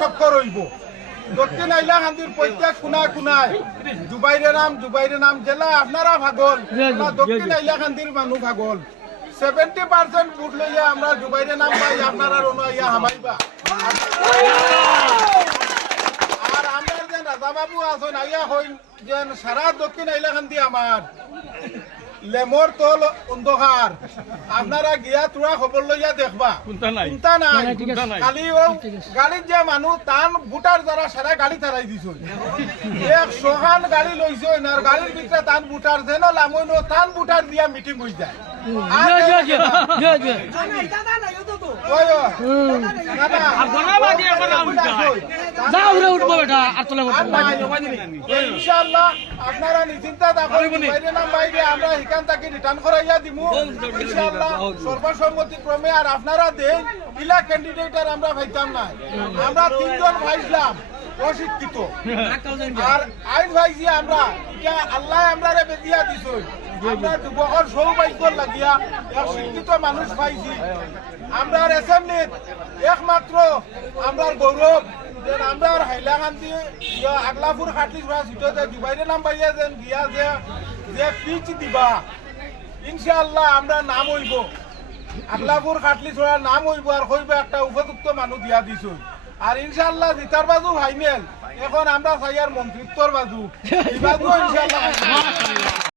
ঠক্কর হইব। দক্ষিণ হাইলাকান্দির প্রত্যেক কোনায় জুবাইরে নাম জেলা আপনারা ভাগল, দক্ষিণ হাইলাকান্দির মানুষ ভাগল। 70% ভোট লইয়া আমরা জুবাইরে নাম পাই, আপনারা রনাইয়া হামাইবা। আর আমরা যে রাজাবাবু আছেন আইয়া হইন যে সারা দক্ষিণ হাইলাকান্দি আমার লেমর তল অন্ধকার, আপনারা গিয়া তোরা খবর লইয়া দেখবা চিন্তা নাই। খালি ও গাড়ির যে মানুষ তান বুটার যারা সারা গাড়ি তারাই দিছ, 100 গাড়ি লইছ, আর গাড়ির ভিতরে তান বুটার যেন লামইন তান বুটার দিয়া মিটিং হয়ে যায়। ইনশাআল্লাহ আপনারা নিশ্চিন্তা থাকুন, বাইরে আমরা এখান থেকে রিটার্ন করাইয়া দিমু ইনশাআল্লাহ সর্বসম্মতি ক্রমে। আর আপনারা দেন ইলা ক্যান্ডিডেটের আমরা ভাইতাম না, আমরা 3 জন ভাইছিলাম অশিক্ষিত, আর আইন ভাইছি আমরা আল্লাহ আমরা বেদিয়া দিছ। আমরা যুবকর সৌভাগ্য লাগিয়া এক শিক্ষিত মানুষ পাইছি। আমরা অ্যাসেম্বলিত একমাত্র আমরা গৌরব যে আমরা হাইলাকান্দি আগলাপুর খাটলি সিটতে জুবাইরে নাম পাইয়া যেন গিয়া যে পিচ দিবা ইনশাআল্লাহ আমরা নাম হইব, আগলাপুর খাটলি ছোড়ার নাম হইব, আর হইব একটা উপযুক্ত মানুষ দিয়া দিছ। আর ইনশাআল্লাহ জিতার বাজু ফাইনাল, এখন আমরা চাই আর মন্ত্রিত্বর বাজু, এই বাজু ইনশাআল্লাহ।